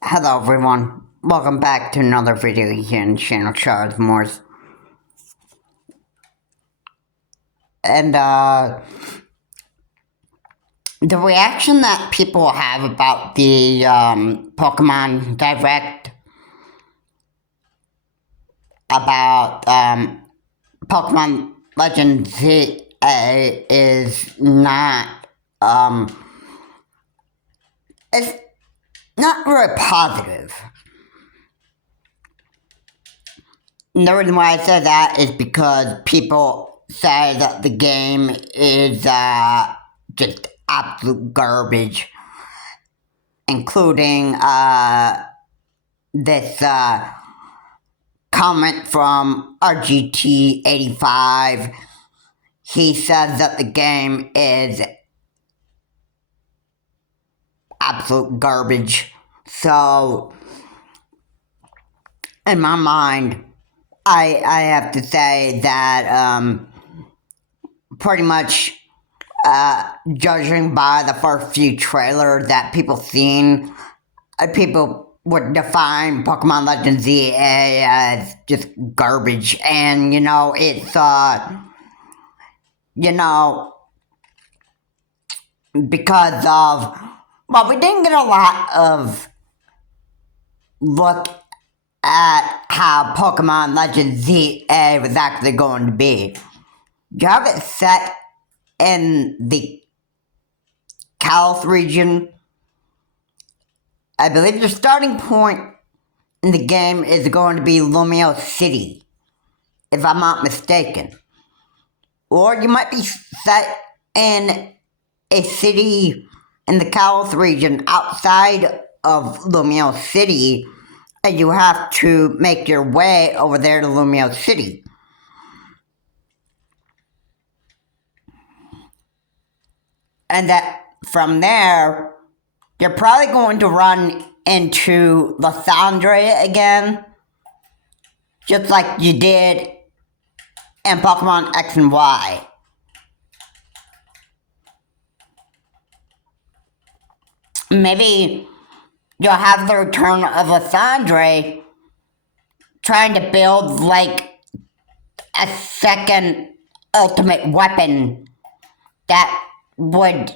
Hello everyone, welcome back to another video here on the channel Charles Morse. And the reaction that people have about the Pokemon Direct about Pokemon Legends ZA is not it's not very positive. And the reason why I say that is because people say that the game is just absolute garbage, including this comment from RGT85. He says that the game is absolute garbage. So, in my mind, I have to say that pretty much judging by the first few trailers that people seen, people would define Pokemon Legends ZA as just garbage. And, it's, because of, well, we didn't get a lot of look at how Pokemon Legends ZA was actually going to be. You have it set in the Kalos region. I believe the starting point in the game is going to be Lumiose City, if I'm not mistaken. Or you might be set in a city in the Kalos region outside of Lumiose City, and you have to make your way over there to Lumiose City. And that from there, you're probably going to run into Lysandre again, just like you did in Pokemon X and Y. Maybe you'll have the return of Lysandre trying to build like a second ultimate weapon that would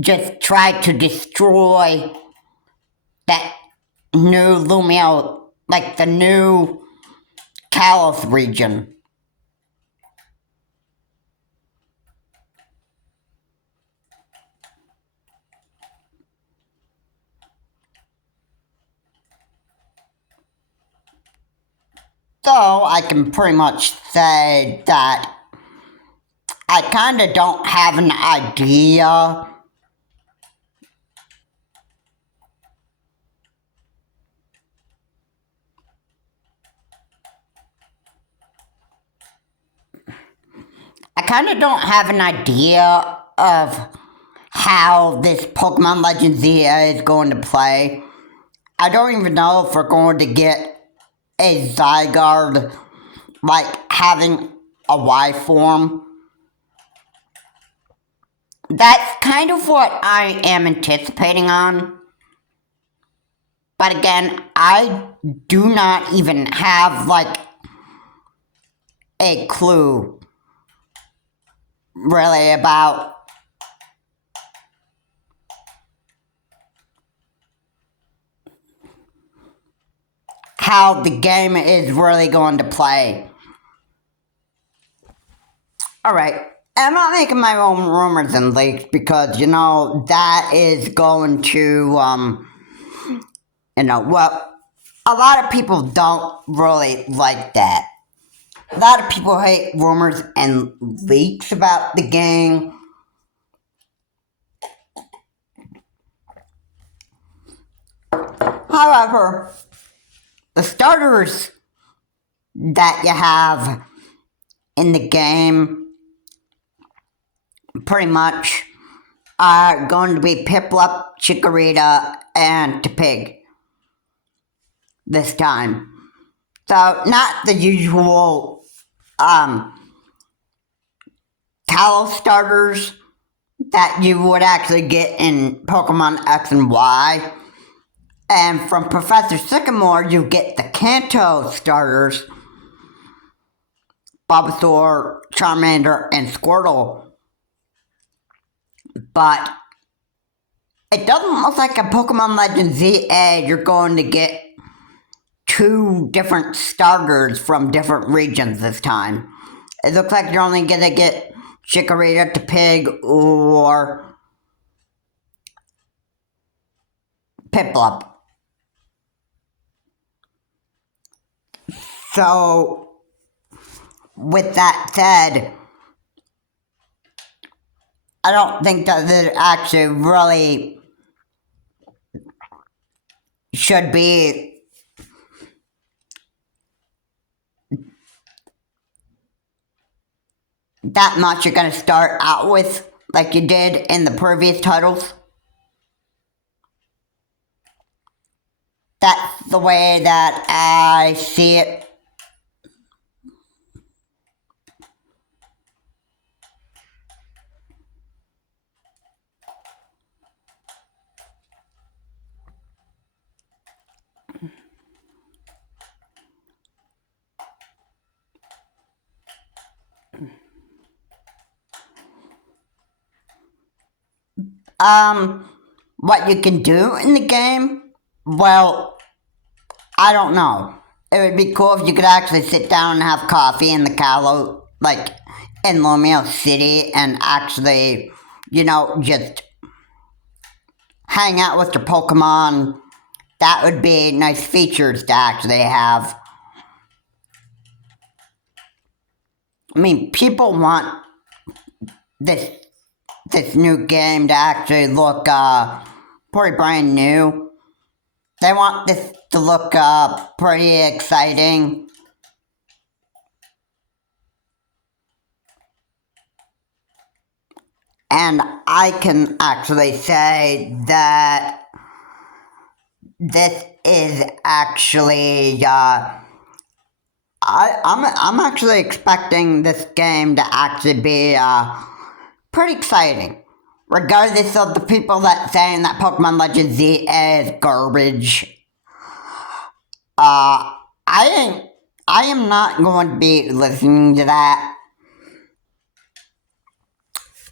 just try to destroy that new Lumiose, like the new Kalos region. So I can pretty much say that I kind of don't have an idea of how this Pokemon Legends ZA is going to play. I don't even know if we're going to get a Zygarde, like having a Y form. That's kind of what I am anticipating on. But again, I do not even have like a clue really about how the game is really going to play. Alright, I'm not making my own rumors and leaks because, that is going to, well, a lot of people don't really like that. A lot of people hate rumors and leaks about the game. However, the starters that you have in the game pretty much are going to be Piplup, Chikorita, and Tepig this time. So, not the usual Kalos starters that you would actually get in Pokemon X and Y. And from Professor Sycamore, you get the Kanto starters, Bulbasaur, Charmander, and Squirtle. But it doesn't look like a Pokemon Legends ZA you're going to get 2 different starters from different regions this time. It looks like you're only going to get Chikorita, Tepig, or Piplup. So, with that said, I don't think that it actually really should be that much you're going to start out with like you did in the previous titles. That's the way that I see it. What you can do in the game? Well, I don't know. It would be cool if you could actually sit down and have coffee in the Kalos, like in Lumiose City, and actually, just hang out with your Pokemon. That would be nice features to actually have. I mean, people want this new game to actually look pretty brand new. They want this to look pretty exciting. And I can actually say that this is actually I'm actually expecting this game to actually be pretty exciting. Regardless of the people that saying that Pokemon Legends Z is garbage. I am not going to be listening to that.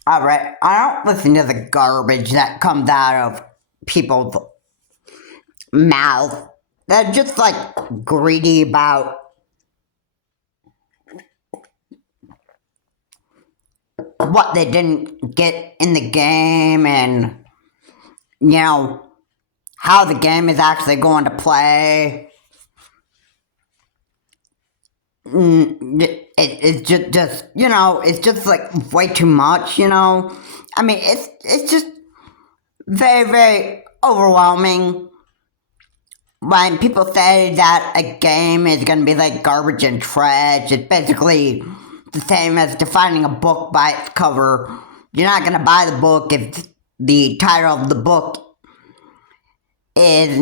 Alright, I don't listen to the garbage that comes out of people's mouth. They're just like greedy about what they didn't get in the game, and how the game is actually going to play. It's just it's just like way too much. I mean, it's just very, very overwhelming when people say that a game is going to be like garbage and trash. It's basically the same as defining a book by its cover. You're not going to buy the book if the title of the book is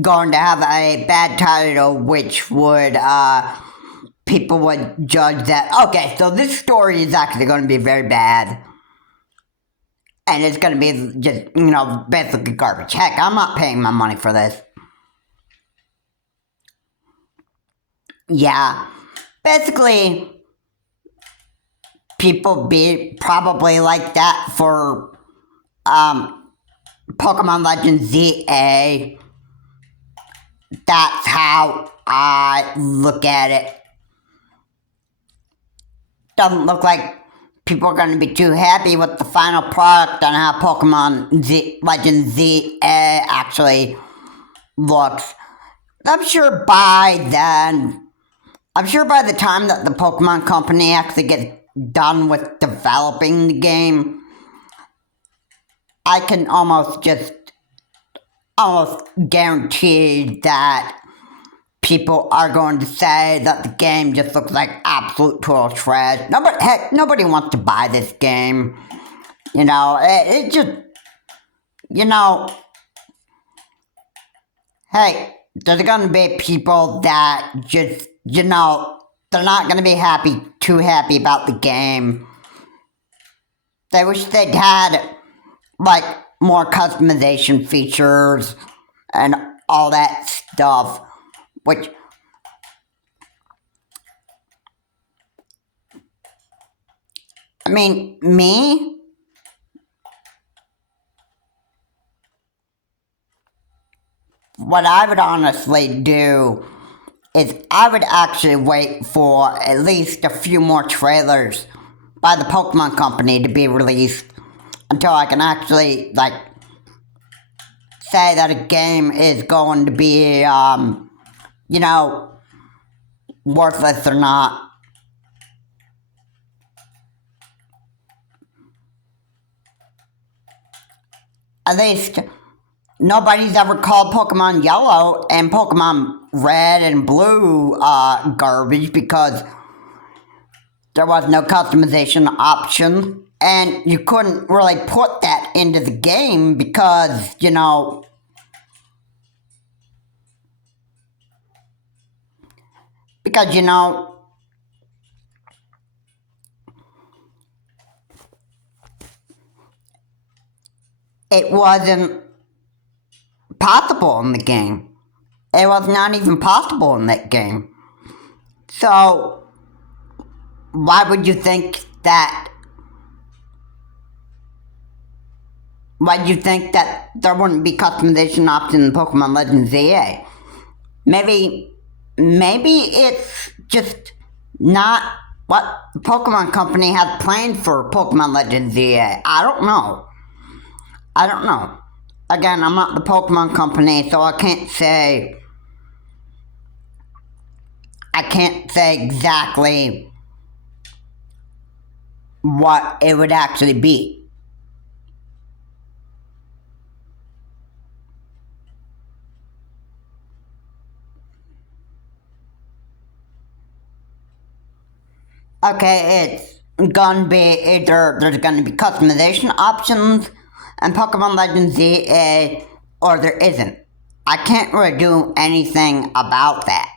going to have a bad title, which would people would judge that, okay, so this story is actually going to be very bad, and it's going to be just basically garbage. Heck, I'm not paying my money for this. Yeah, basically people be probably like that for Pokemon Legends ZA. That's how I look at it. Doesn't look like people are going to be too happy with the final product on how Pokemon Legends ZA actually looks. I'm sure by the time that the Pokemon Company actually gets done with developing the game, I can almost guarantee that people are going to say that the game just looks like absolute total trash. Nobody wants to buy this game. It just, hey, there's going to be people that just, they're not going to be too happy about the game. They wish they'd had, like, more customization features, and all that stuff, which, I mean, me, what I would honestly do is I would actually wait for at least a few more trailers by the Pokemon Company to be released until I can actually, like, say that a game is going to be, worthless or not. At least nobody's ever called Pokemon Yellow and Pokemon Red and Blue garbage because there was no customization option. And you couldn't really put that into the game because, it wasn't possible in the game. It was not even possible in that game. So, why would you think that there wouldn't be customization options in Pokemon Legends ZA? Maybe it's just not what the Pokemon Company had planned for Pokemon Legends ZA. I don't know. Again, I'm not the Pokemon Company, so I can't say exactly what it would actually be. Okay, it's gonna be either there's gonna be customization options in Pokemon Legends ZA, or there isn't. I can't really do anything about that.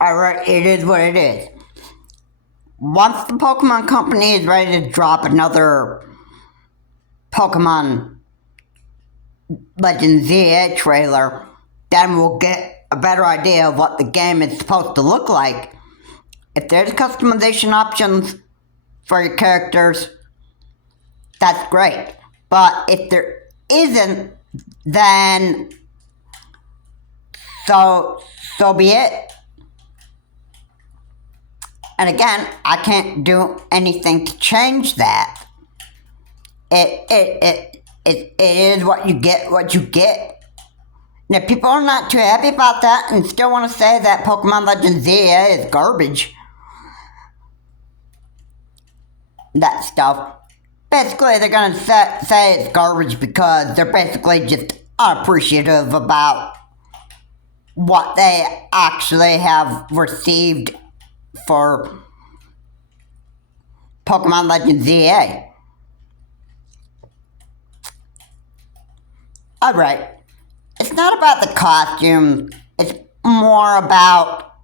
Alright, it is what it is. Once the Pokemon Company is ready to drop another Pokemon Legends ZA trailer, then we'll get a better idea of what the game is supposed to look like. If there's customization options for your characters, that's great. But if there isn't, then so be it. And again, I can't do anything to change that. It is what you get. And if people are not too happy about that and still want to say that Pokemon Legends ZA is garbage, that stuff, basically they're going to say it's garbage because they're basically just unappreciative about what they actually have received for Pokemon Legends ZA. Alright. It's not about the costume, it's more about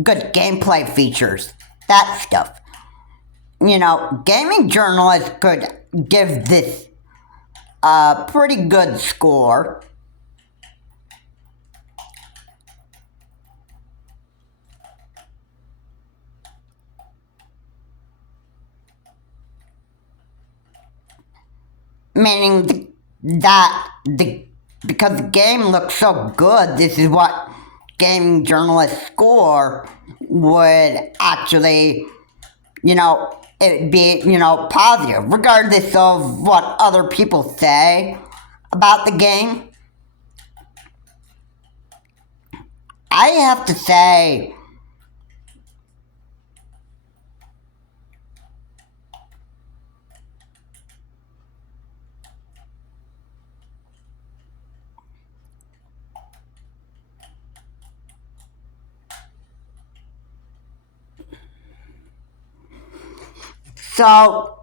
good gameplay features. That stuff. Gaming journalists could give this a pretty good score. Meaning because the game looks so good, this is what gaming journalists score would actually, it would be, positive, regardless of what other people say about the game. I have to say, so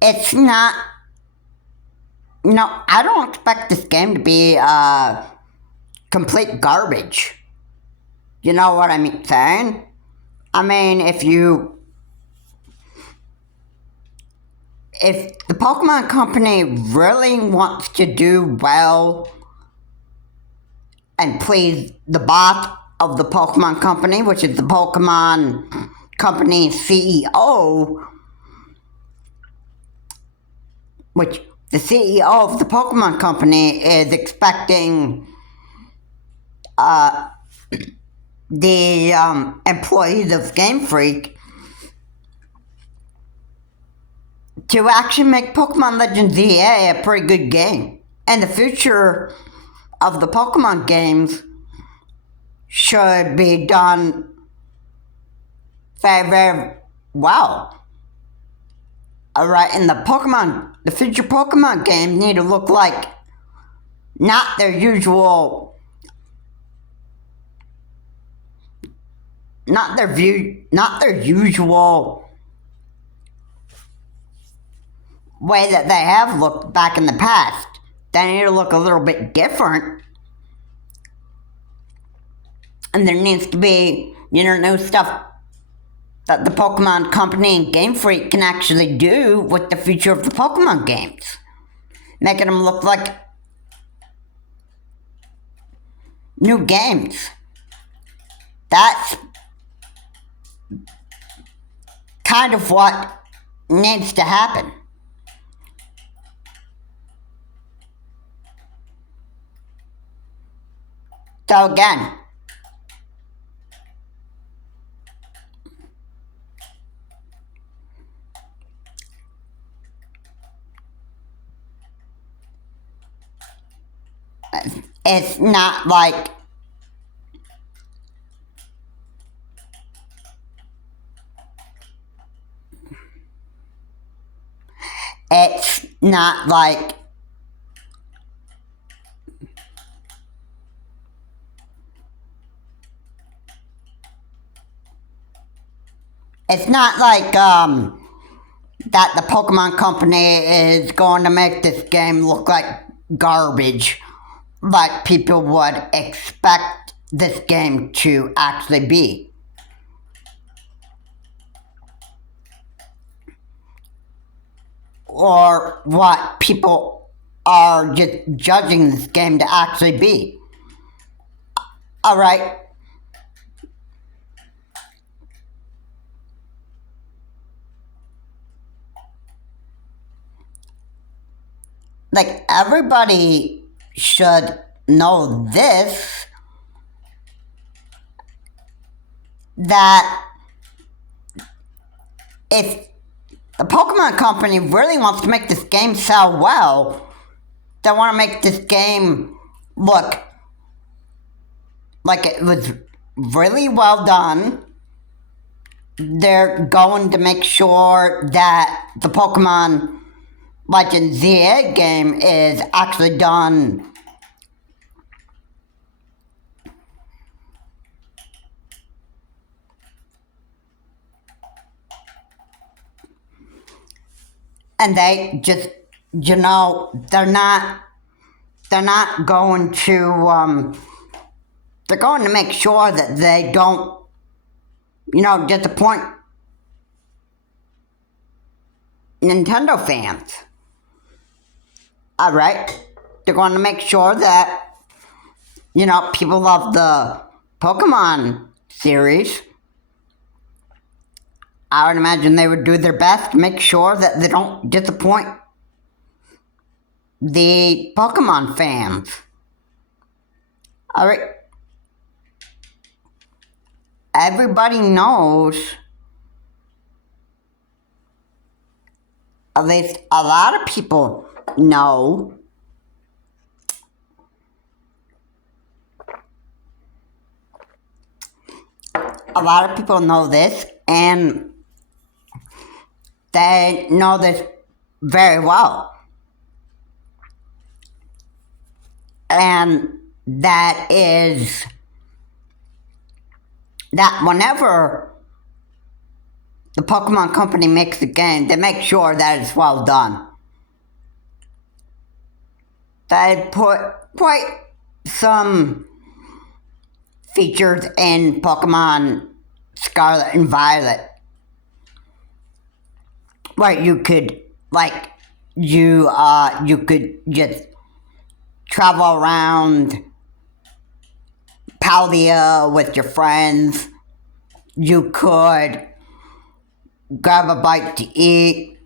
it's not, I don't expect this game to be complete garbage. You know what I'm saying? I mean, if you if the Pokemon Company really wants to do well and please the boss of the Pokemon Company, which is the Pokemon Company CEO, which the CEO of the Pokemon Company is expecting the employees of Game Freak to actually make Pokemon Legends ZA a pretty good game. And the future of the Pokemon games should be done very, very well. Alright, and the future Pokemon games need to look like not their usual way that they have looked back in the past. They need to look a little bit different. And there needs to be, new stuff that the Pokemon Company and Game Freak can actually do with the future of the Pokemon games. Making them look like new games. That's kind of what needs to happen. So again, it's not like it's not like that the Pokemon Company is going to make this game look like garbage, like people would expect this game to actually be. Or what people are just judging this game to actually be. Alright. Like, everybody should know this, that if the Pokemon Company really wants to make this game sell well, they want to make this game look like it was really well done. They're going to make sure that the Pokemon Legends ZA game is actually done and they just, they're not going to, they're going to make sure that they don't, disappoint Nintendo fans. Alright? They're going to make sure that, people love the Pokemon series. I would imagine they would do their best to make sure that they don't disappoint the Pokemon fans. Alright. Everybody knows, at least a lot of people know, this, and they know this very well. And that is that whenever the Pokemon Company makes a game, they make sure that it's well done. They put quite some features in Pokemon Scarlet and Violet where you could like you could just travel around Paldea with your friends. You could grab a bite to eat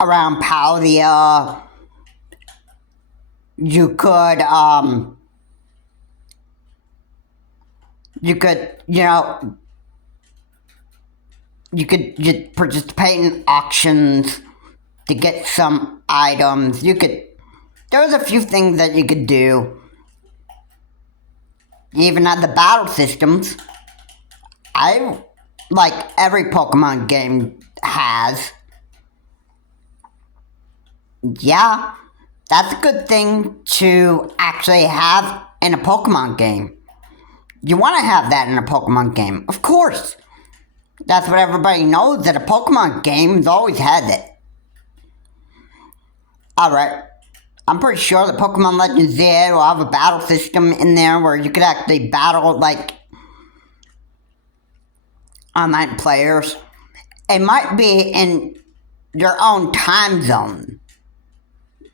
around Paldea. You could you could just participate in auctions to get some items. There's a few things that you could do. You even had the battle systems. Like every Pokemon game has. Yeah, that's a good thing to actually have in a Pokemon game. You want to have that in a Pokemon game, of course. That's what everybody knows, that a Pokemon game's always had it. Alright, I'm pretty sure that Pokemon Legends ZA will have a battle system in there where you could actually battle, like, online players. It might be in your own time zone,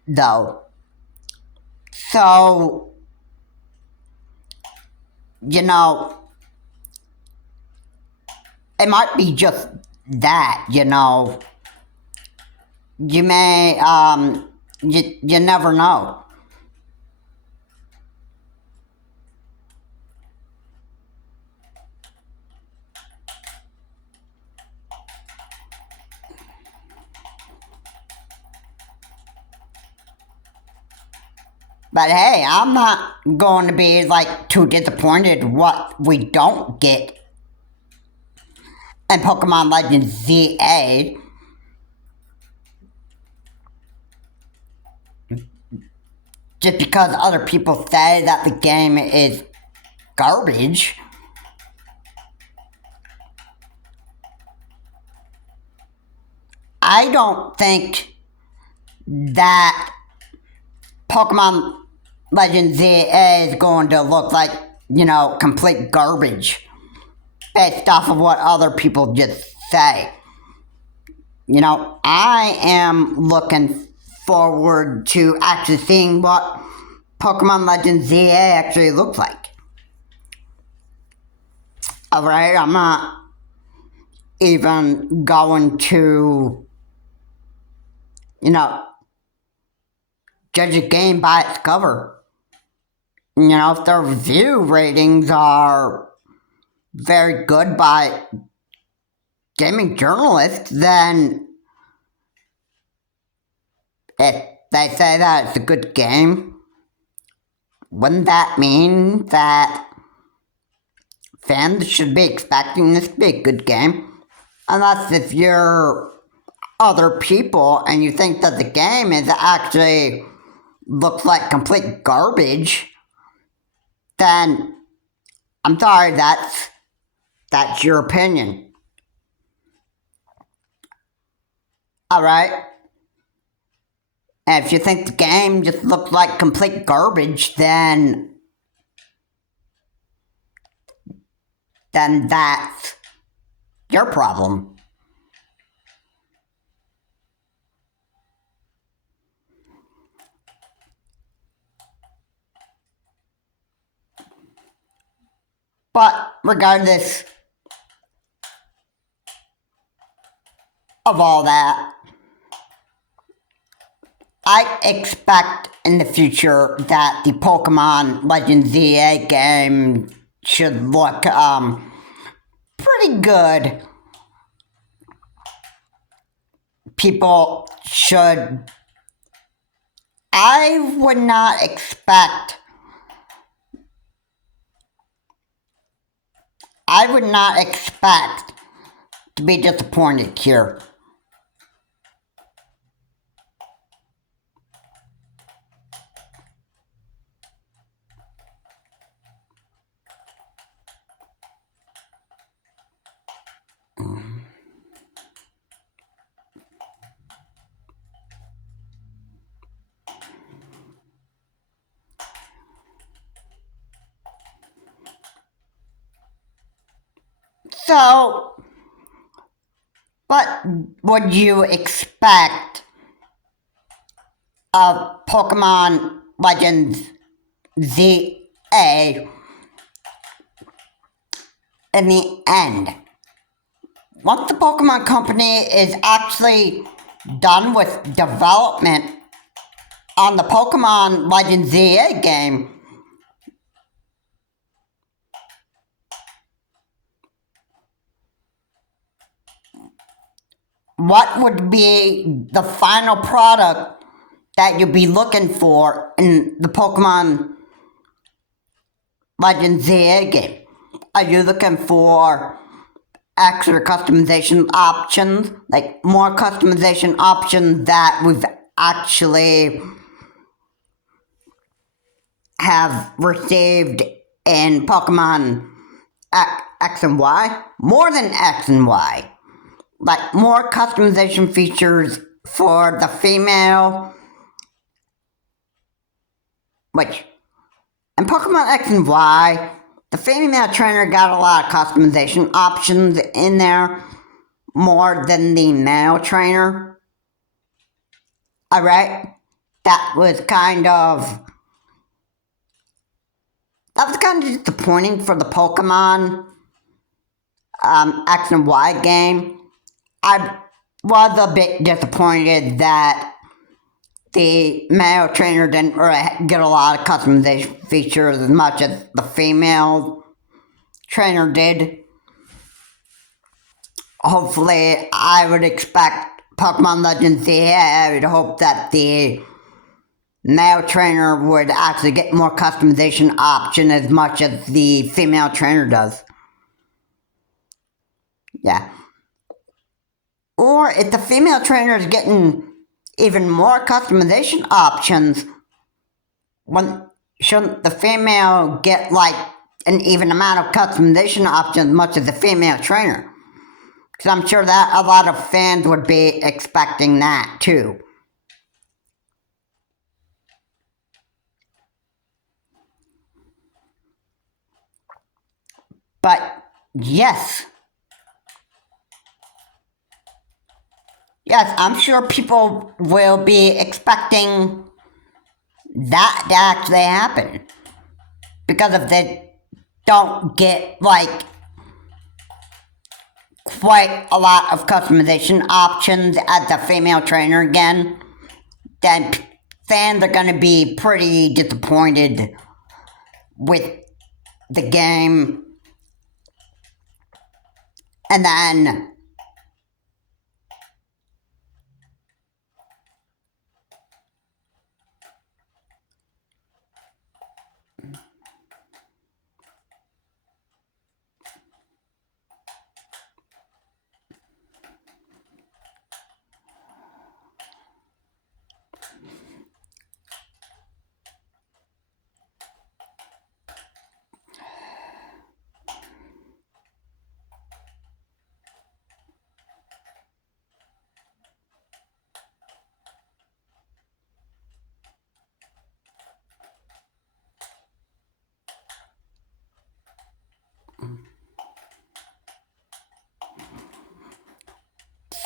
though. So, it might be just that, You may, you never know. But hey, I'm not going to be, like, too disappointed what we don't get in Pokemon Legends ZA. Just because other people say that the game is garbage. I don't think that Pokemon Legends ZA is going to look like, complete garbage based off of what other people just say. I am looking forward to actually seeing what Pokemon Legends ZA actually looks like. Alright, I'm not even going to, judge a game by its cover. If their review ratings are very good by gaming journalists, then if they say that it's a good game, wouldn't that mean that fans should be expecting this to be a good game? Unless if you're other people and you think that the game is actually looks like complete garbage, then I'm sorry, that's your opinion. Alright? And if you think the game just looks like complete garbage, then that's your problem. But regardless of all that, I expect in the future that the Pokemon Legends ZA game should look pretty good. People should. I would not expect to be disappointed here. So, What would you expect of Pokemon Legends ZA in the end? Once the Pokemon Company is actually done with development on the Pokemon Legends ZA game, what would be the final product that you'd be looking for in the Pokemon Legends ZA game? Are you looking for extra customization options, like more customization options that we've actually have received in Pokemon X and Y? More than X and Y. Like more customization features for the female, which in Pokemon X and Y, the female trainer got a lot of customization options in there, more than the male trainer. Alright? That was kind of disappointing for the Pokemon X and Y game. I was a bit disappointed that the male trainer didn't really get a lot of customization features as much as the female trainer did. Hopefully, I would expect Pokemon Legends ZA, I would hope that the male trainer would actually get more customization option as much as the female trainer does. Yeah. Or if the female trainer is getting even more customization options, shouldn't the female get like an even amount of customization options as much as the female trainer? Because I'm sure that a lot of fans would be expecting that too. But yes, I'm sure people will be expecting that to actually happen. Because if they don't get like quite a lot of customization options as a female trainer again, then fans are going to be pretty disappointed with the game. And then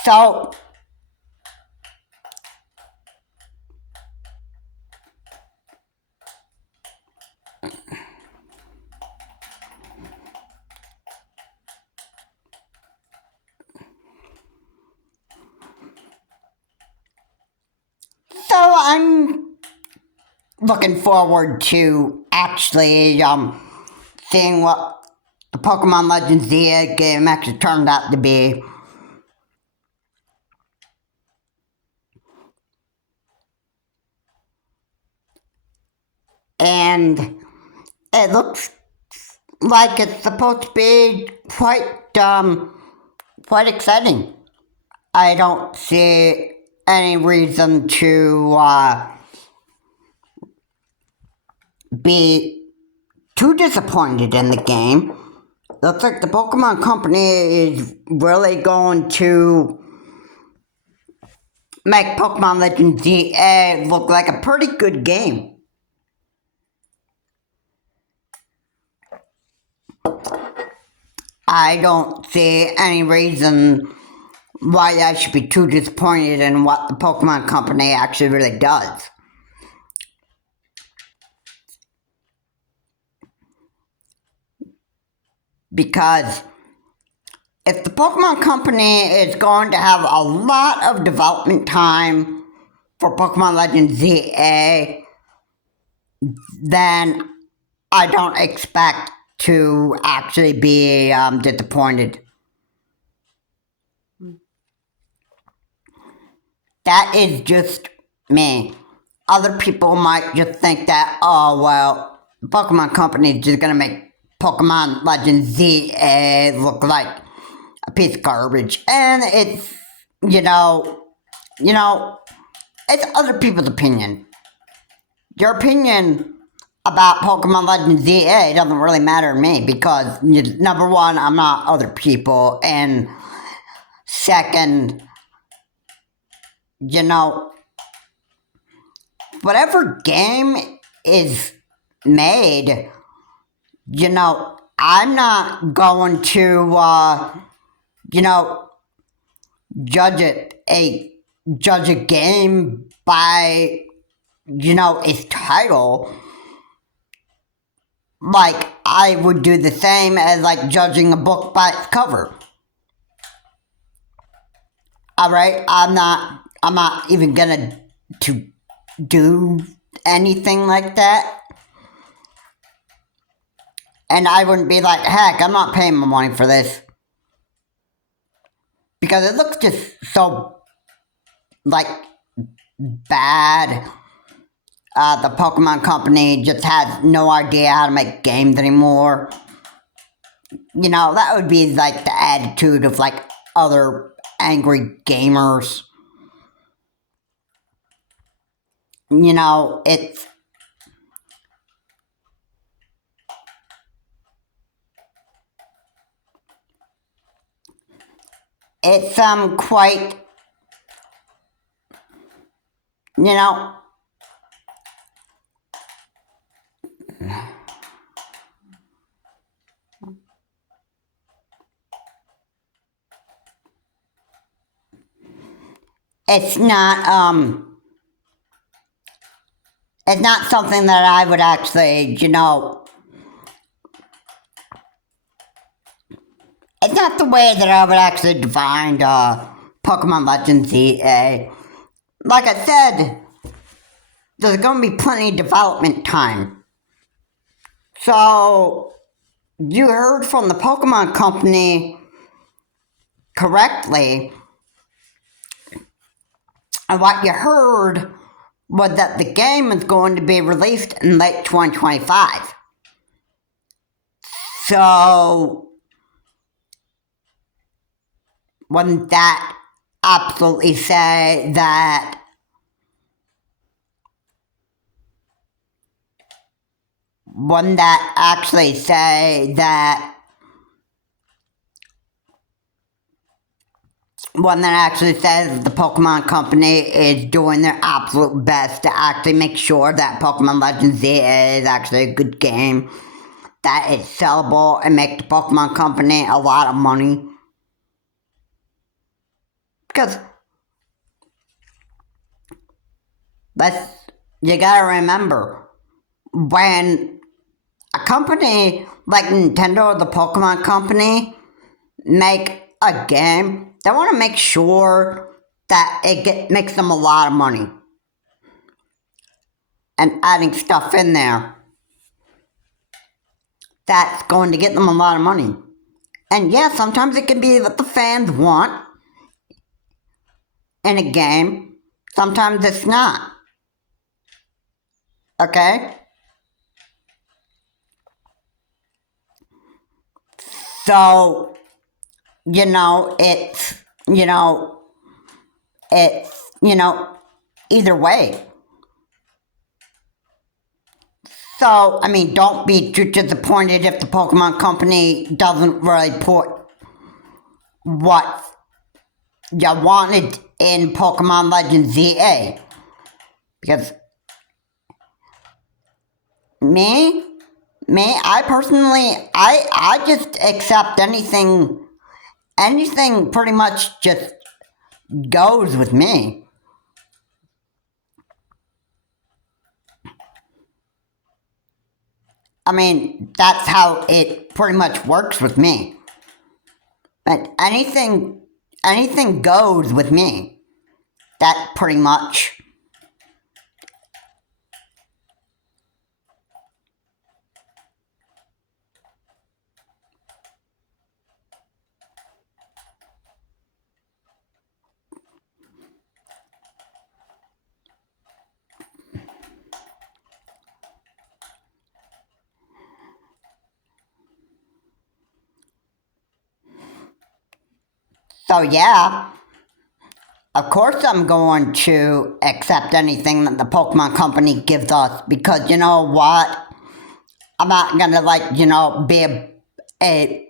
so I'm looking forward to actually seeing what the Pokemon Legends ZA game actually turned out to be. And it looks like it's supposed to be quite exciting. I don't see any reason to be too disappointed in the game. Looks like the Pokemon Company is really going to make Pokemon Legends ZA look like a pretty good game. I don't see any reason why I should be too disappointed in what the Pokemon Company actually really does. Because if the Pokemon Company is going to have a lot of development time for Pokemon Legends ZA, then I don't expect to actually be disappointed. That is just me. Other people might just think that, oh, well, the Pokemon Company is just going to make Pokemon Legends ZA look like a piece of garbage. And it's, it's other people's opinion. Your opinion about Pokemon Legends ZA doesn't really matter to me because, number one, I'm not other people, and second, whatever game is made, I'm not going to, judge a game by, its title. Like, I would do the same as, like, judging a book by its cover. Alright? I'm not even gonna to do anything like that. And I wouldn't be like, heck, I'm not paying my money for this. Because it looks just so, like, bad. The Pokemon Company just has no idea how to make games anymore. That would be, like, the attitude of, like, other angry gamers. It's quite, it's not something that I would actually, it's not the way that I would actually define Pokemon Legends ZA. Like I said, there's going to be plenty of development time. So, you heard from the Pokemon Company correctly, and what you heard was that the game is going to be released in late 2025. So, wouldn't that absolutely say that says the Pokemon Company is doing their absolute best to actually make sure that Pokemon Legends ZA is actually a good game, that it's sellable, and make the Pokemon Company a lot of money? Because you gotta remember, when a company like Nintendo or the Pokemon Company make a game, they want to make sure that it makes them a lot of money. And adding stuff in there that's going to get them a lot of money. And yeah, sometimes it can be what the fans want in a game. Sometimes it's not. Okay? So, it's either way. So, don't be too disappointed if the Pokemon Company doesn't really put what you wanted in Pokemon Legends ZA. Because I personally, I just accept anything pretty much just goes with me. I mean, that's how it pretty much works with me. But anything goes with me. That pretty much. So yeah, of course I'm going to accept anything that the Pokemon Company gives us, because you know what? I'm not gonna be a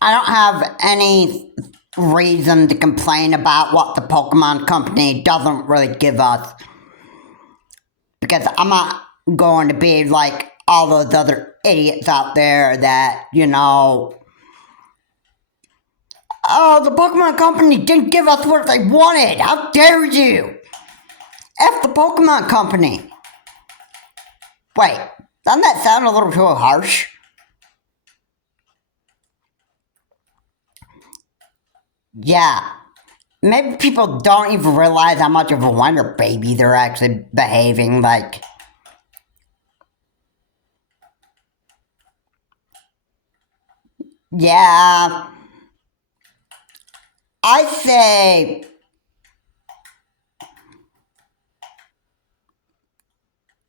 I don't have any reason to complain about what the Pokemon Company doesn't really give us, because I'm not going to be like all those other idiots out there that, oh, the Pokemon Company didn't give us what they wanted. How dare you? F the Pokemon Company. Wait, doesn't that sound a little too harsh? Yeah. Maybe people don't even realize how much of a wonder baby they're actually behaving like. Yeah. I say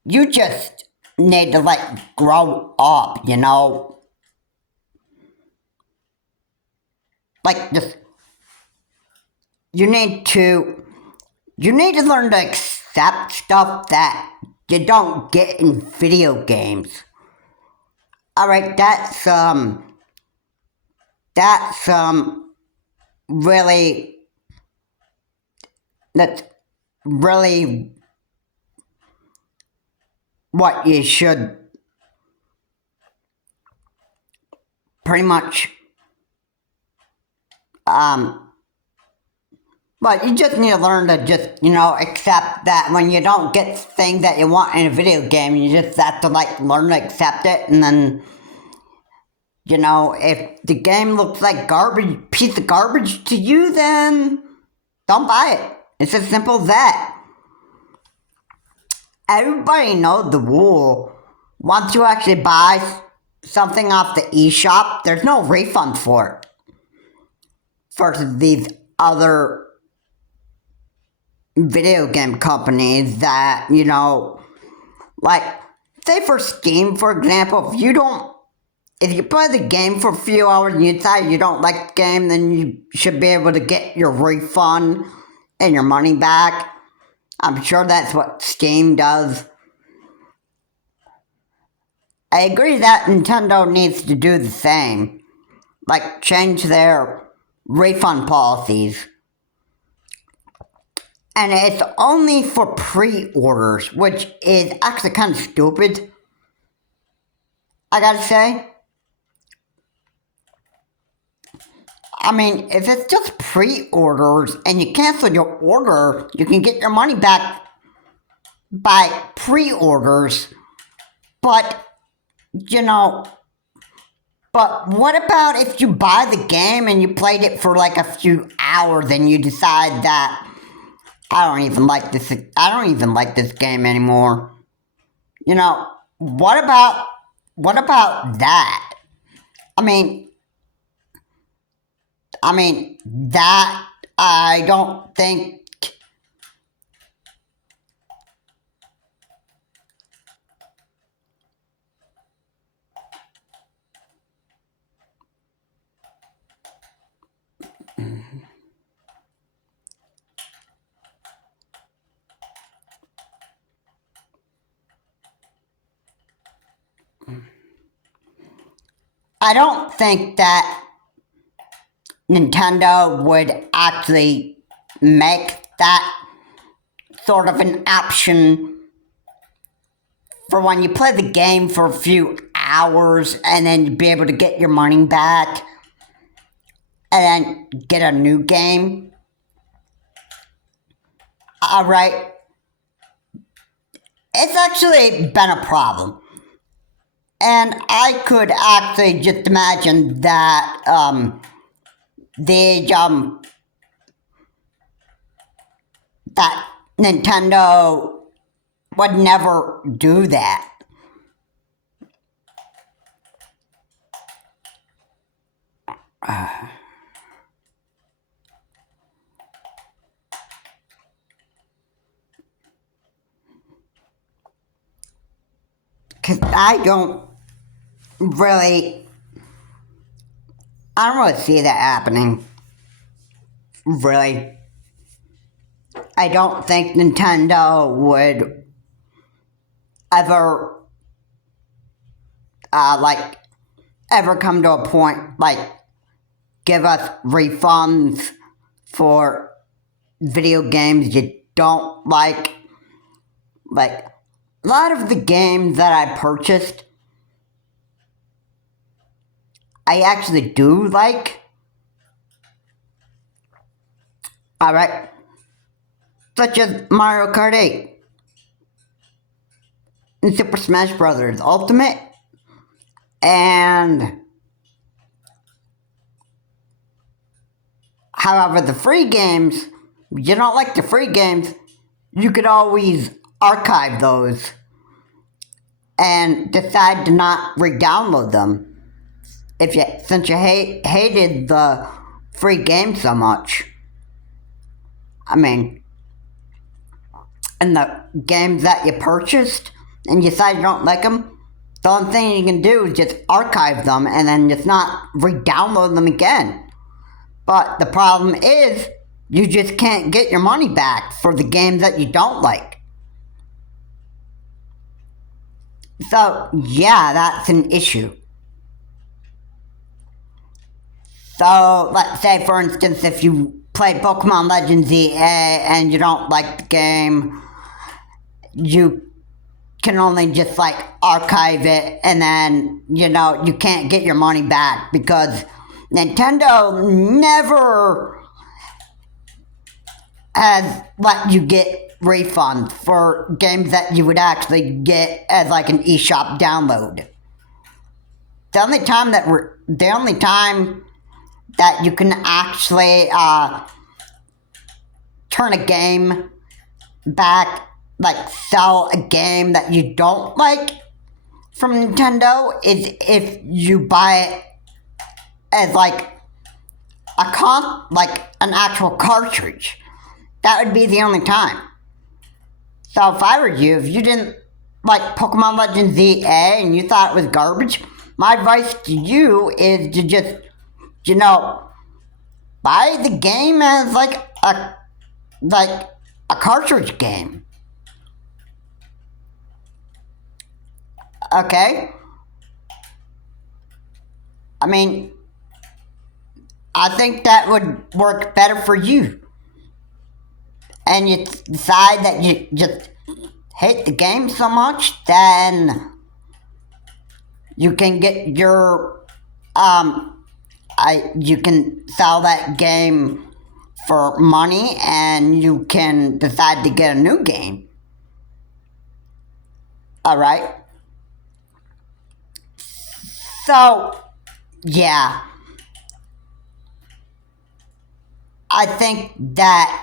you just need to grow up, just you need to learn to accept stuff that you don't get in video games. Alright, that's really that's really what you should pretty much but you just need to learn to just, accept that when you don't get things that you want in a video game, you just have to learn to accept it, and then if the game looks like piece of garbage to you, then don't buy it. It's as simple as that. Everybody knows the rule. Once you actually buy something off the eShop, there's no refund for it. Versus these other video game companies that, say for Steam, for example, if you play the game for a few hours and you decide you don't like the game, then you should be able to get your refund and your money back. I'm sure that's what Steam does. I agree that Nintendo needs to do the same. Change their refund policies. And it's only for pre-orders, which is actually kind of stupid, I gotta say. I mean, if it's just pre-orders and you cancel your order, you can get your money back by pre-orders. But, but what about if you buy the game and you played it for a few hours and you decide that I don't even like this game anymore? What about that? I mean, that I don't think. I don't think that Nintendo would actually make that sort of an option for when you play the game for a few hours and then be able to get your money back. and then get a new game. Alright? It's actually been a problem. And I could actually just imagine that that Nintendo would never do that. Because I don't really see that happening. Really. I don't think Nintendo would ever, ever come to a point, give us refunds for video games you don't like. Like, a lot of the games that I purchased, I actually do like. Alright. Such as Mario Kart 8 and Super Smash Bros. Ultimate. And however, the free games, if you don't like the free games, you could always archive those and decide to not re-download them since you hated the free game so much. I mean, and the games that you purchased and you decide you don't like them, the only thing you can do is just archive them and then just not re-download them again. But the problem is, you just can't get your money back for the games that you don't like. So, yeah, that's an issue. So, let's say, for instance, if you play Pokemon Legends EA and you don't like the game, you can only just, archive it, and then, you can't get your money back because Nintendo never has let you get refunds for games that you would actually get as an eShop download. The only time that you can actually turn a game back, sell a game that you don't like from Nintendo, is if you buy it as an actual cartridge. That would be the only time. So if I were you, if you didn't like Pokemon Legends EA and you thought it was garbage, my advice to you is to just, buy the game as a cartridge game. Okay? I mean, I think that would work better for you. And you decide that you just hate the game so much, then you can get your, you can sell that game for money and you can decide to get a new game. Alright? So, yeah. I think that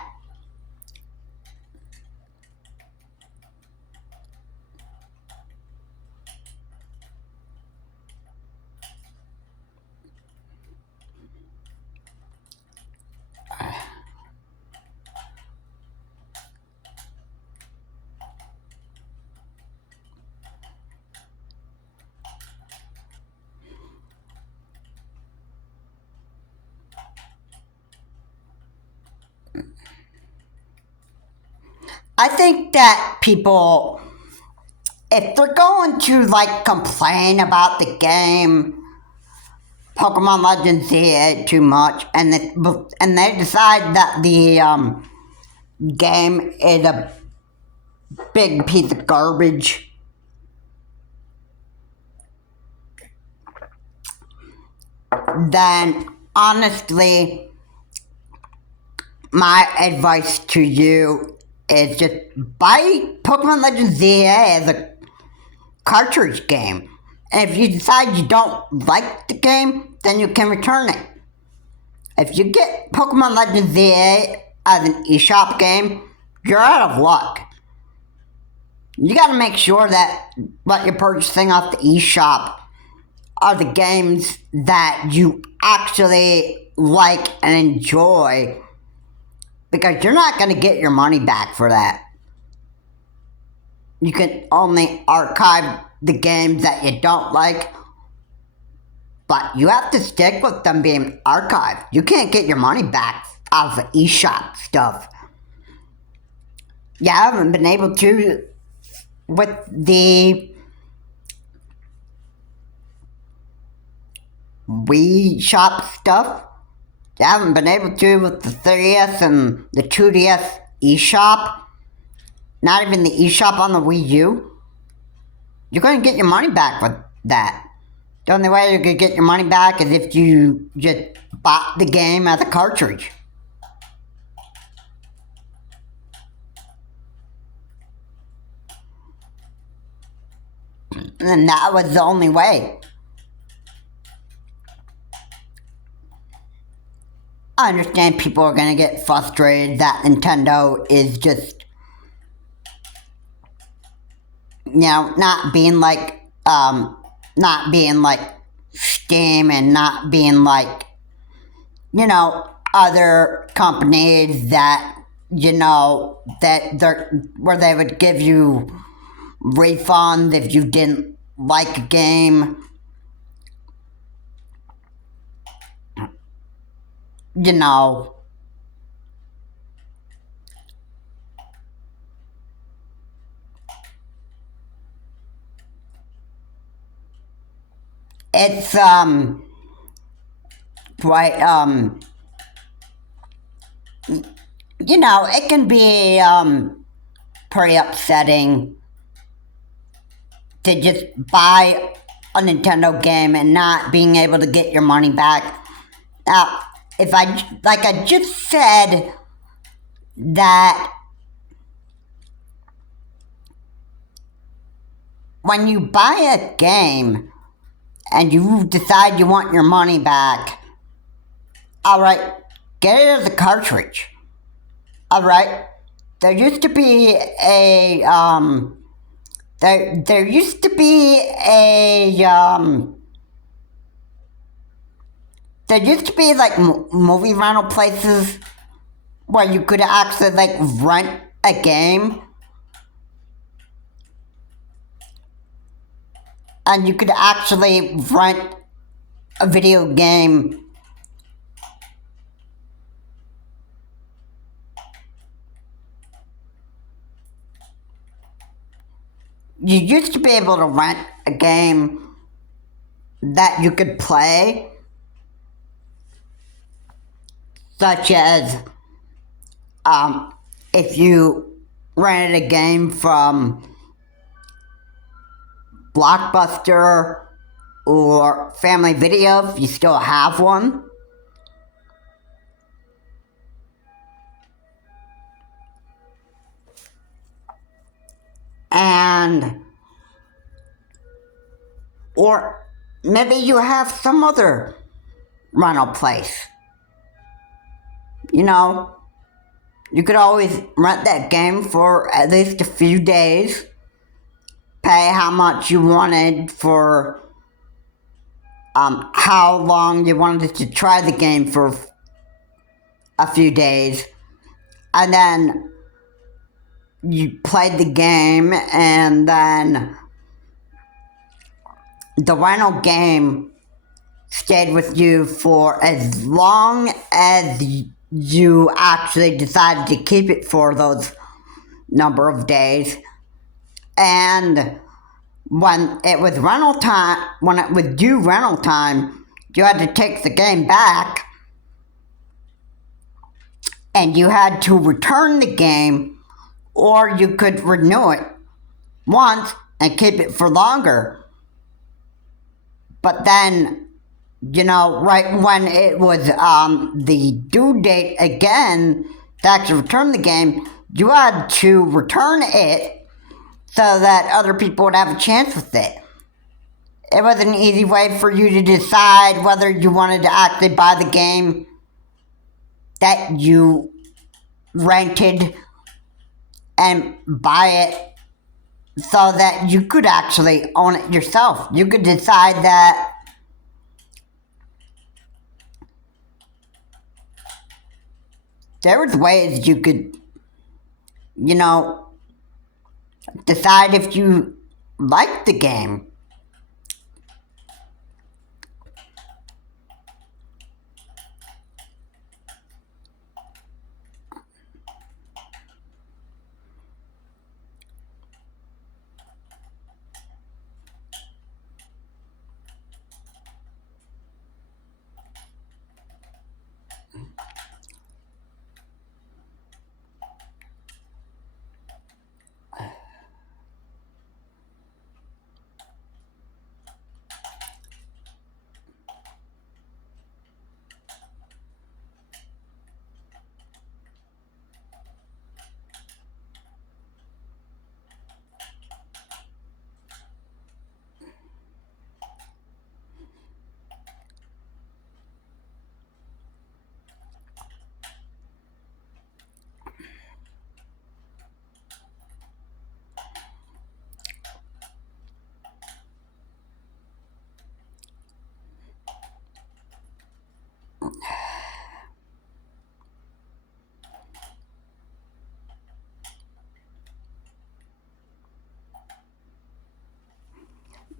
that people, if they're going to complain about the game Pokemon Legends EA too much, and they decide that the game is a big piece of garbage, then honestly, my advice to you is just buy Pokemon Legends ZA as a cartridge game. And if you decide you don't like the game, then you can return it. If you get Pokemon Legends ZA as an eShop game, you're out of luck. You gotta make sure that what you're purchasing off the eShop are the games that you actually like and enjoy, because you're not gonna get your money back for that. You can only archive the games that you don't like, but you have to stick with them being archived. You can't get your money back out of the eShop stuff. Yeah, I haven't been able to with the Wii Shop stuff. I haven't been able to with the 3DS and the 2DS eShop. Not even the eShop on the Wii U. You're going to get your money back with that. The only way you could get your money back is if you just bought the game as a cartridge. And that was the only way. I understand people are going to get frustrated that Nintendo is just, not being like Steam, and not being like, other companies that, where they would give you refunds if you didn't like a game. It's, quite, it can be, pretty upsetting to just buy a Nintendo game and not being able to get your money back. Now, like I just said, that when you buy a game and you decide you want your money back, alright, get it as a cartridge. Alright, there used to be a, there used to be like movie rental places where you could actually like rent a game, and you could actually rent a video game you used to be able to rent a game that you could play, such as if you rented a game from Blockbuster or Family Video, if you still have one. Or maybe you have some other rental place. You could always rent that game for at least a few days, pay how much you wanted for how long you wanted to try the game for a few days, and then you played the game, and then the rental game stayed with you for as long as you actually decided to keep it for those number of days. And when it was rental time, when it was due rental time, you had to take the game back, and you had to return the game, or you could renew it once and keep it for longer. But then right when it was the due date again to actually return the game, you had to return it so that other people would have a chance with it. It was an easy way for you to decide whether you wanted to actually buy the game that you rented and buy it so that you could actually own it yourself. You could decide that there was ways you could, decide if you liked the game.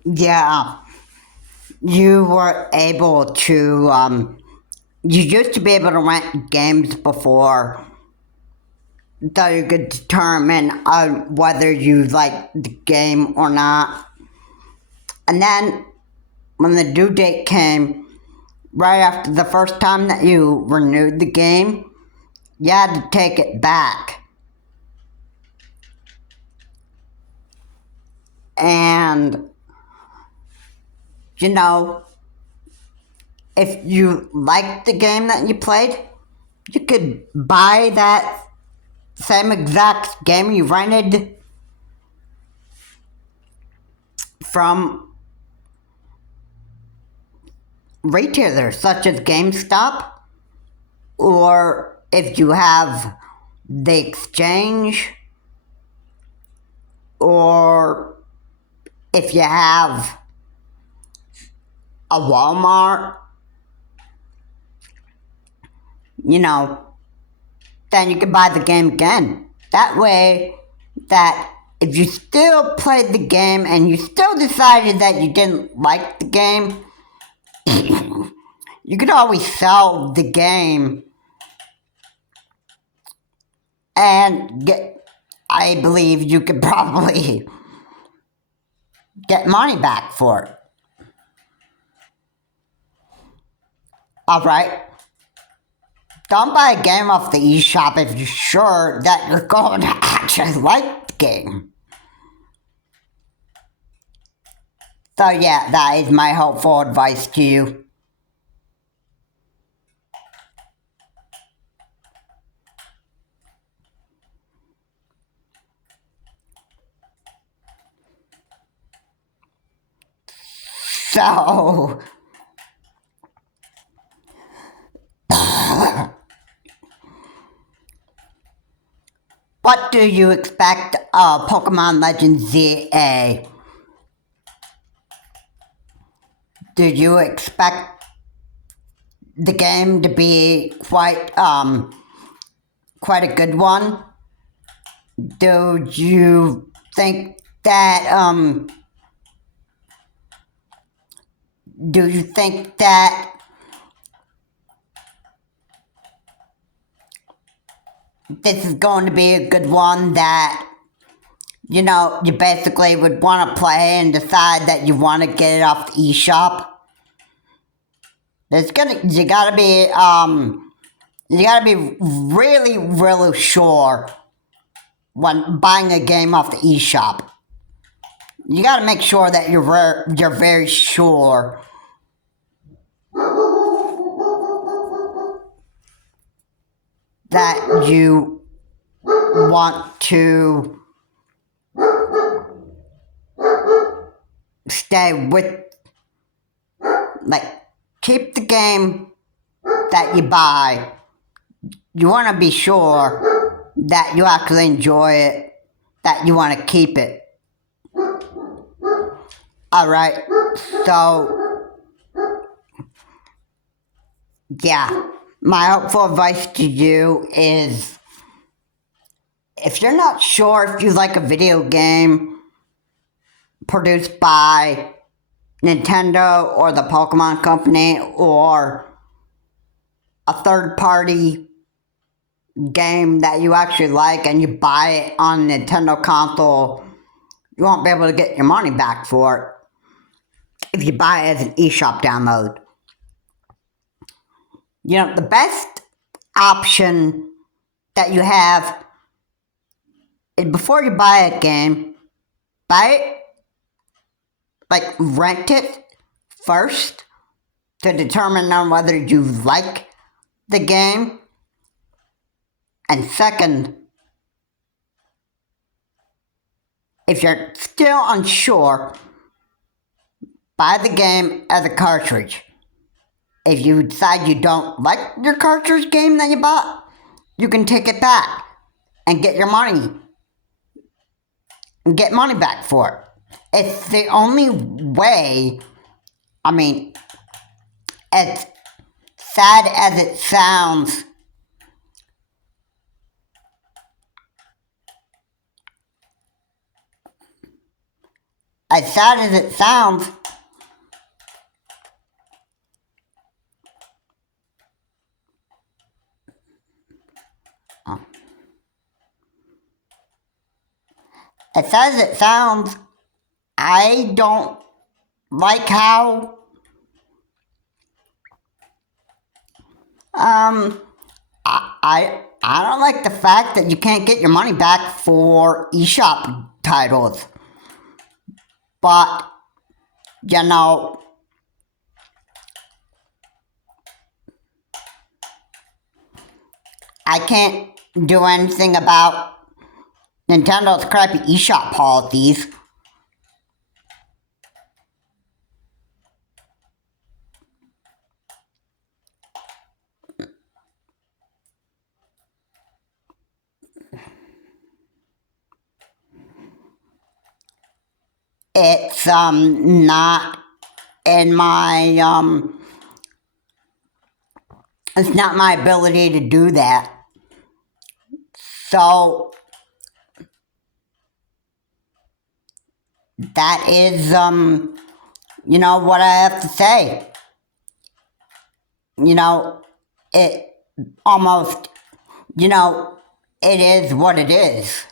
Yeah, you were able to, you used to be able to rent games before, so you could determine whether you liked the game or not. And then, when the due date came, right after the first time that you renewed the game, you had to take it back. And, if you liked the game that you played, you could buy that same exact game you rented from retailers such as GameStop, or if you have the Exchange, or if you have a Walmart, then you can buy the game again. That way, that if you still played the game and you still decided that you didn't like the game, you could always sell the game and I believe you could probably get money back for it. Alright? Don't buy a game off the eShop if you're sure that you're going to actually like the game. So yeah, that is my helpful advice to you. So, what do you expect of Pokemon Legends ZA? Do you expect the game to be quite a good one? Do you think that this is going to be a good one that you basically would want to play and decide that you want to get it off the eShop? You gotta be really, really sure when buying a game off the eShop. You gotta make sure that you're very sure that you want to stay with, like, keep the game that you buy. You want to be sure that you actually enjoy it, that you want to keep it. Alright, so, yeah, my helpful advice to you is, if you're not sure if you like a video game produced by Nintendo or the Pokemon Company or a third-party game that you actually like and you buy it on Nintendo console, you won't be able to get your money back for it if you buy it as an eShop download. You know, the best option that you have is, before you buy a game, buy it, like, rent it first to determine on whether you like the game. And second, if you're still unsure, buy the game as a cartridge. If you decide you don't like your cartridge game that you bought, you can take it back and get your money. And get money back for it. It's the only way. I mean, as sad as it sounds, as sad as it sounds, I don't like how I don't like the fact that you can't get your money back for eShop titles. But, you know, I can't do anything about Nintendo's crappy eShop policies. It's not in my it's not my ability to do that. So that is you know what I have to say. You know, it almost, you know, it is what it is.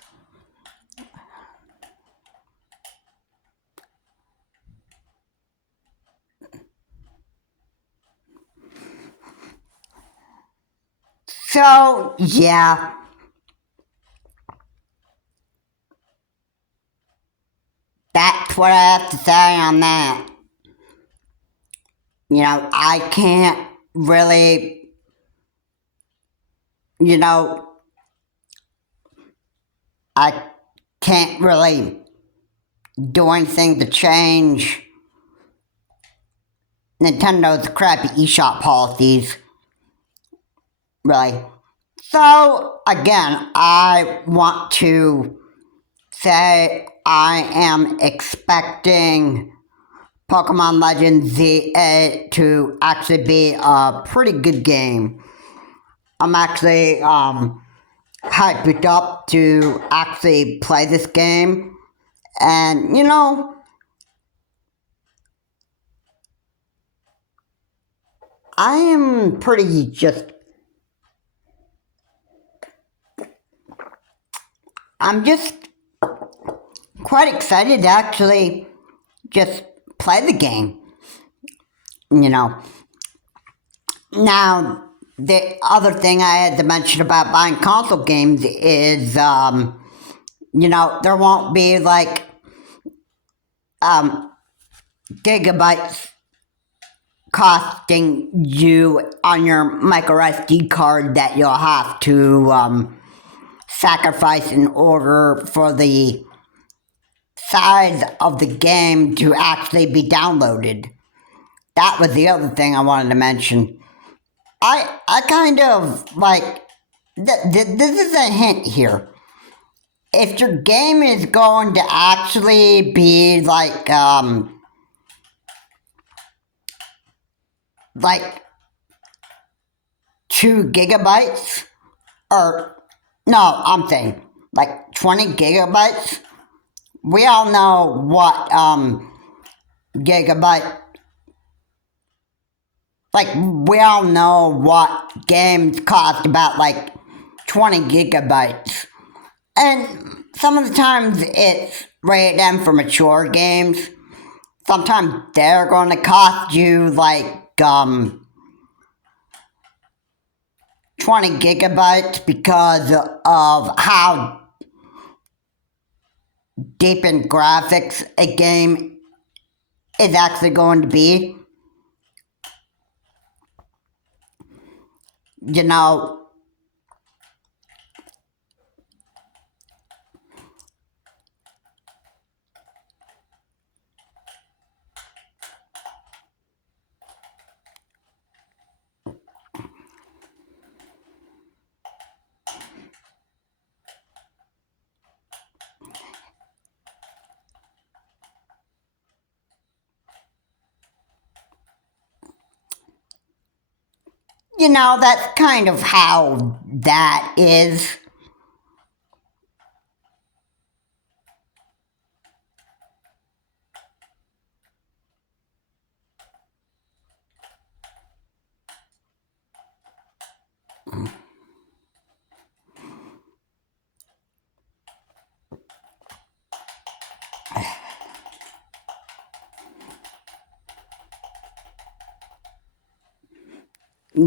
So, yeah. That's what I have to say on that. You know, I can't really, you know, I can't really do anything to change Nintendo's crappy eShop policies. Really. So, again, I want to say I am expecting Pokemon Legends ZA to actually be a pretty good game. I'm actually hyped up to actually play this game. And, you know, I am pretty I'm just quite excited to actually just play the game. You know. Now, the other thing I had to mention about buying console games is, you know, there won't be like gigabytes costing you on your micro SD card that you'll have to sacrifice in order for the size of the game to actually be downloaded. That was the other thing I wanted to mention. I kind of like, this is a hint here. If your game is going to actually be like 2 gigabytes, or no, I'm saying like 20 gigabytes. We all know what gigabyte, like we all know what games cost about like 20 gigabytes. And some of the times it's rated M for mature games. Sometimes they're going to cost you like 20 gigabytes because of how deep in graphics a game is actually going to be. You know, that's kind of how that is.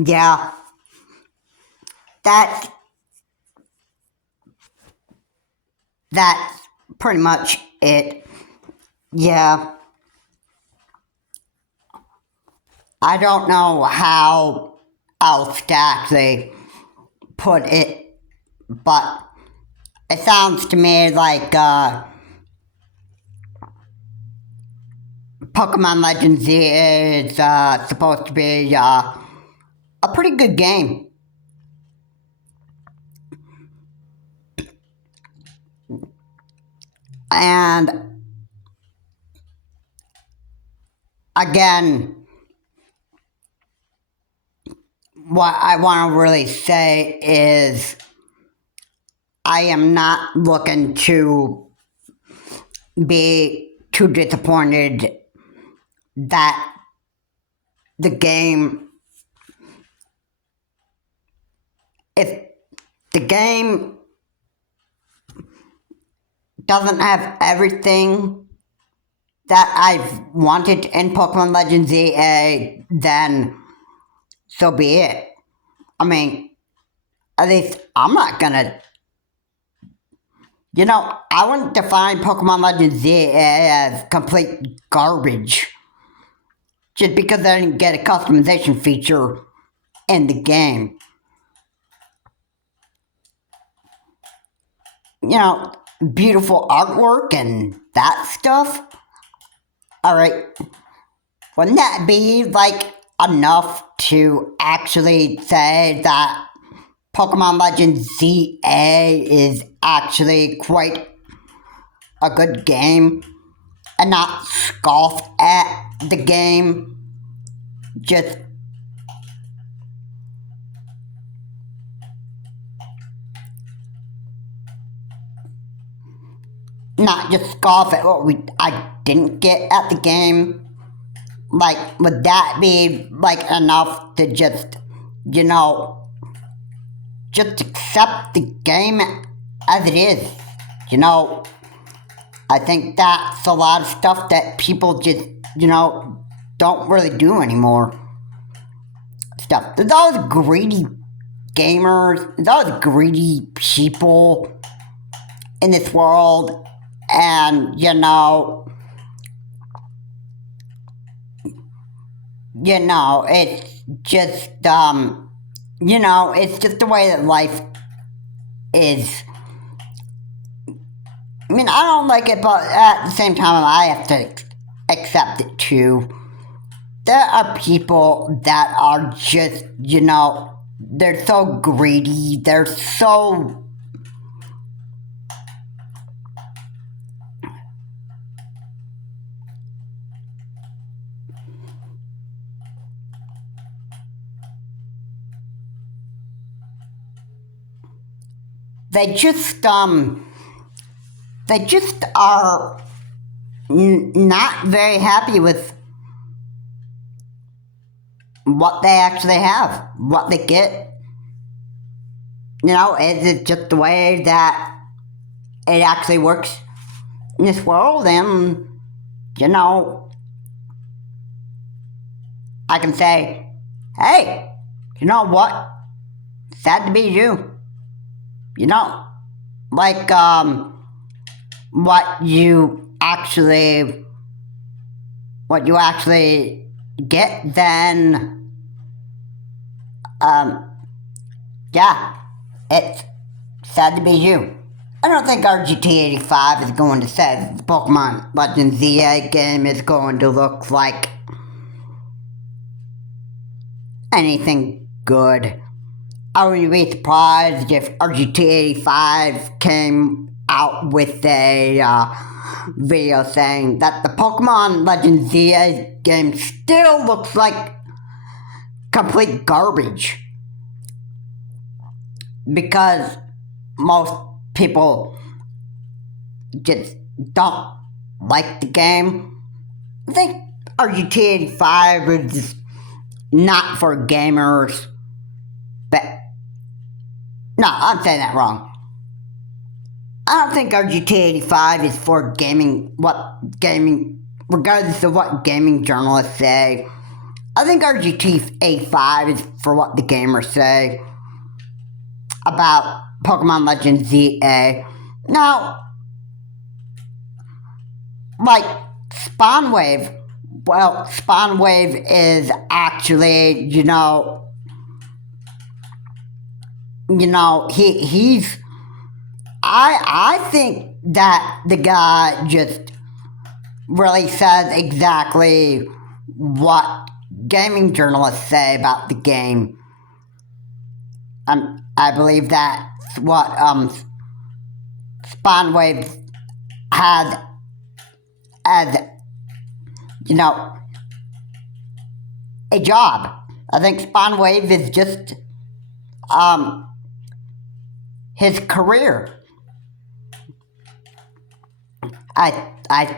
Yeah, that's pretty much it. Yeah, I don't know how else to actually put it, but it sounds to me like Pokemon Legends Z is supposed to be a pretty good game. And again, what I want to really say is I am not looking to be too disappointed that the game, if the game doesn't have everything that I've wanted in Pokemon Legends ZA, then so be it. I mean, at least I'm not gonna, I wouldn't define Pokemon Legends ZA as complete garbage just because I didn't get a customization feature in the game. Beautiful artwork and that stuff. Alright, wouldn't that be like enough to actually say that Pokemon Legends ZA is actually quite a good game and not scoff at the game? Just not just scoff at what I didn't get at the game. Like, would that be like enough to just accept the game as it is? I think that's a lot of stuff that people just don't really do anymore. Stuff. There's all those greedy gamers, there's all those greedy people in this world, and it's just, it's just the way that life is. I mean, I don't like it, but at the same time, I have to accept it too. There are people that are just, they're so greedy. They're so. They just are not very happy with what they actually have, what they get. Is it just the way that it actually works in this world? And, I can say, hey, you know what? Sad to be you. Like, what you actually get, then, yeah, it's sad to be you. I don't think our GT85 is going to say the Pokemon Legends ZA game is going to look like anything good. I wouldn't be surprised if our GT85 came out with a video saying that the Pokemon Legends ZA game still looks like complete garbage. Because most people just don't like the game. I think our GT85 is not for gamers. But no, I'm saying that wrong. I don't think our GT85 is for gaming, regardless of what gaming journalists say. I think our GT85 is for what the gamers say about Pokemon Legends ZA. Now, like Spawnwave, well, Spawnwave is actually, I think that the guy just really says exactly what gaming journalists say about the game. I believe that's what Spawnwave had as, a job. I think Spawnwave is just his career. I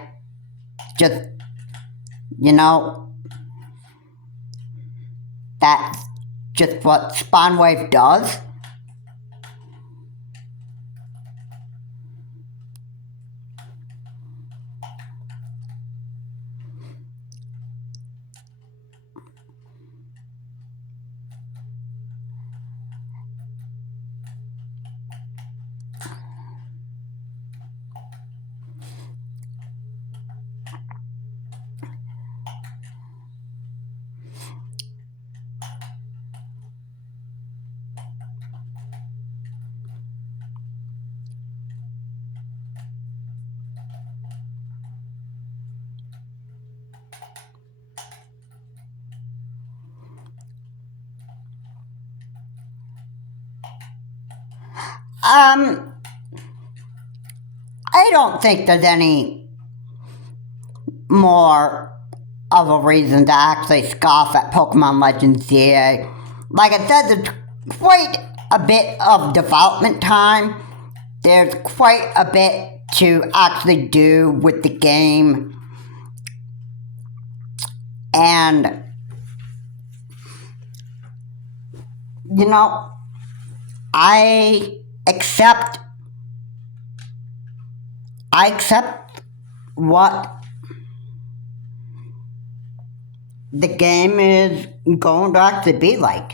just, that's just what Spawnwave does. I don't think there's any more of a reason to actually scoff at Pokemon Legends ZA. Like I said, there's quite a bit of development time. There's quite a bit to actually do with the game. And, I accept what the game is going to actually be like.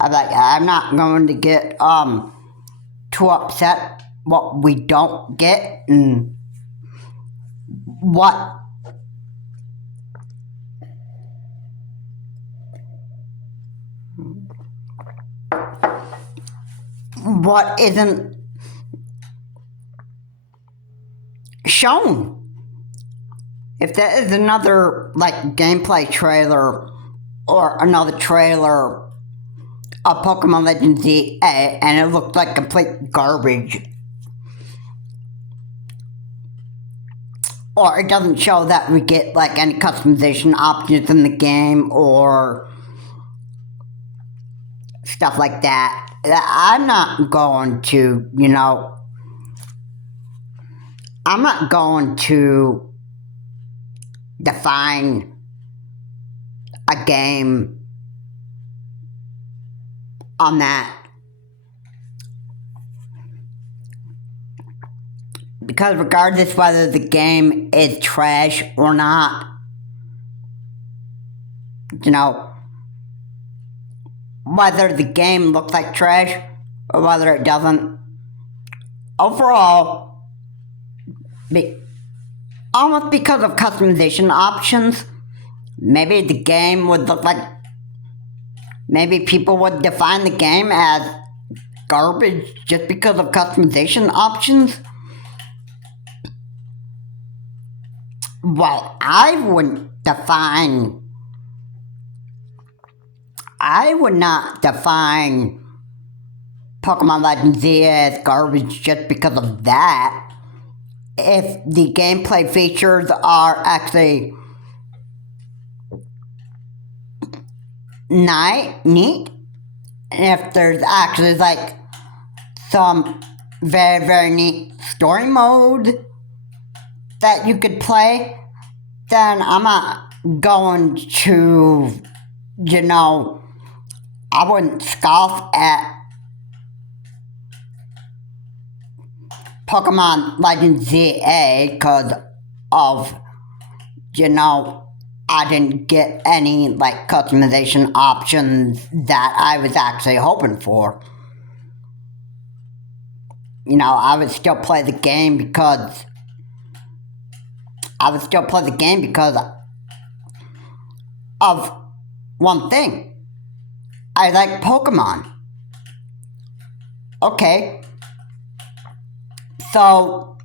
I'm not going to get too upset what we don't get and what what isn't shown. If there is another gameplay trailer or another trailer of Pokemon Legends ZA and it looked like complete garbage, or it doesn't show that we get any customization options in the game or stuff like that, I'm not going to, I'm not going to define a game on that. Because regardless whether the game is trash or not, whether the game looks like trash or whether it doesn't, overall, almost because of customization options, maybe the game would look like, maybe people would define the game as garbage just because of customization options. Well, I would not define Pokemon Legends Z as garbage just because of that. If the gameplay features are actually neat, and if there's actually some very, very neat story mode that you could play, then I'm not going to, I wouldn't scoff at Pokemon Legends ZA because of, I didn't get any customization options that I was actually hoping for. I would still play the game because of one thing. I like Pokemon. Okay. So,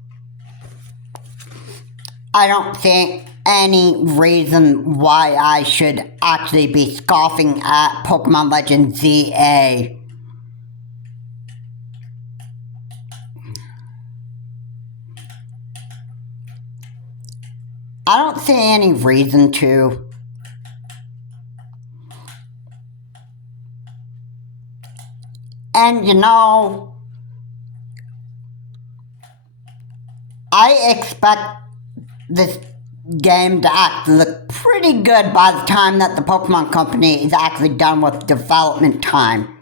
I don't see any reason why I should actually be scoffing at Pokemon Legends ZA. I don't see any reason to. And I expect this game to actually look pretty good by the time that the Pokemon Company is actually done with development time.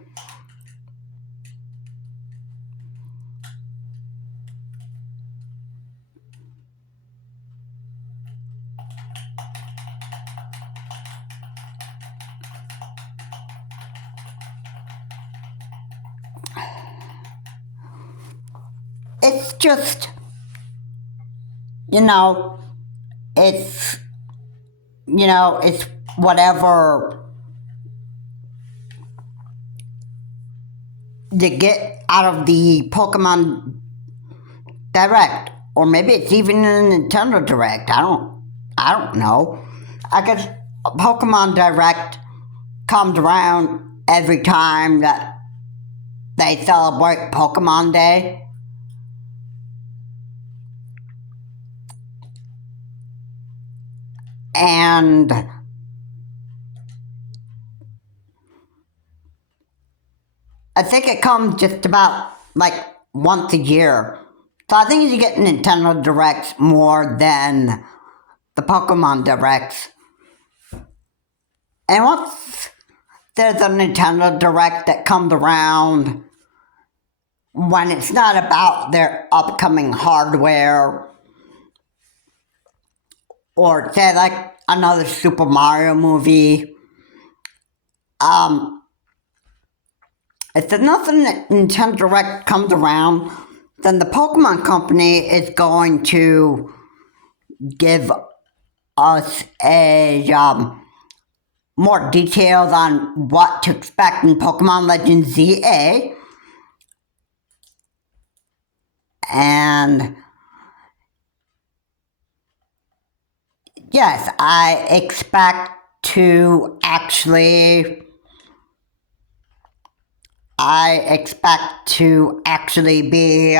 It's just, it's whatever you get out of the Pokemon Direct, or maybe it's even in a Nintendo Direct. I don't know. I guess Pokemon Direct comes around every time that they celebrate Pokemon Day. And I think it comes just about once a year. So I think you get Nintendo Directs more than the Pokemon Directs. And once there's a Nintendo Direct that comes around when it's not about their upcoming hardware, or say another Super Mario movie, if there's nothing that Nintendo Direct comes around, then the Pokemon Company is going to give us more details on what to expect in Pokemon Legends ZA, And yes, I expect to actually be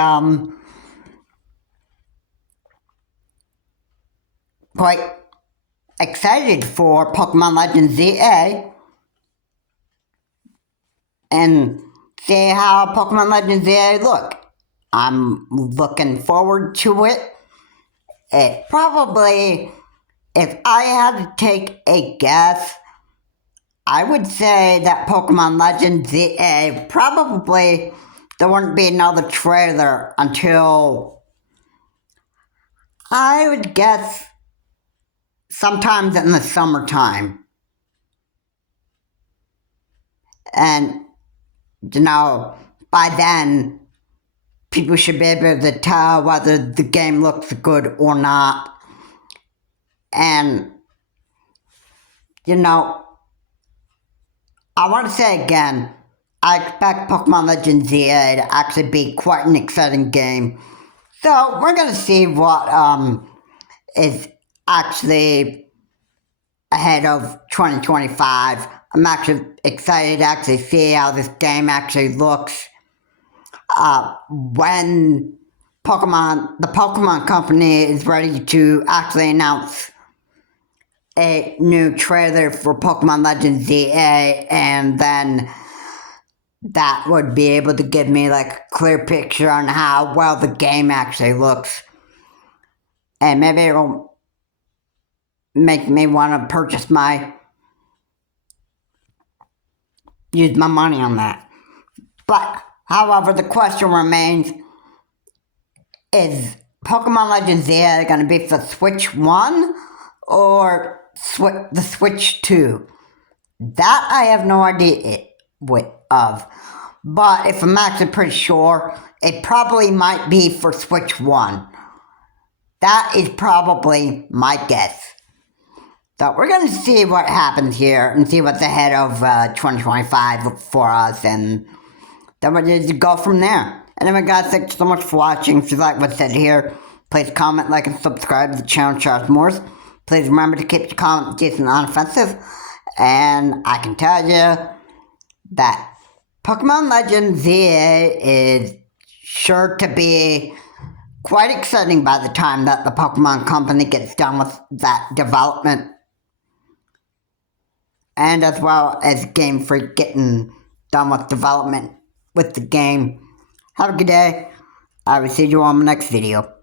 quite excited for Pokemon Legends ZA and see how Pokemon Legends ZA look. I'm looking forward to it. It probably, if I had to take a guess, I would say that Pokemon Legends ZA probably there wouldn't be another trailer until, I would guess, sometimes in the summertime. And, by then, people should be able to tell whether the game looks good or not. And, I want to say again, I expect Pokemon Legends ZA to actually be quite an exciting game. So, we're going to see what is actually ahead of 2025. I'm actually excited to actually see how this game actually looks. When the Pokemon Company is ready to actually announce a new trailer for Pokemon Legends ZA, and then that would be able to give me like a clear picture on how well the game actually looks. And maybe it'll make me want to use my money on that. But, however, the question remains, is Pokemon Legends ZA going to be for Switch 1 or the Switch 2? That I have no idea of. But if I'm actually pretty sure, it probably might be for Switch 1. That is probably my guess. So we're going to see what happens here and see what's ahead of 2025 for us, and then we're going to go from there. Anyway, guys, thanks so much for watching. If you like what's said here, please comment, like, and subscribe to the channel, Charles Morse. Please remember to keep your comments decent and unoffensive. And I can tell you that Pokemon Legends ZA is sure to be quite exciting by the time that the Pokemon Company gets done with that development. And as well as Game Freak getting done with development with the game. Have a good day. I will see you on the next video.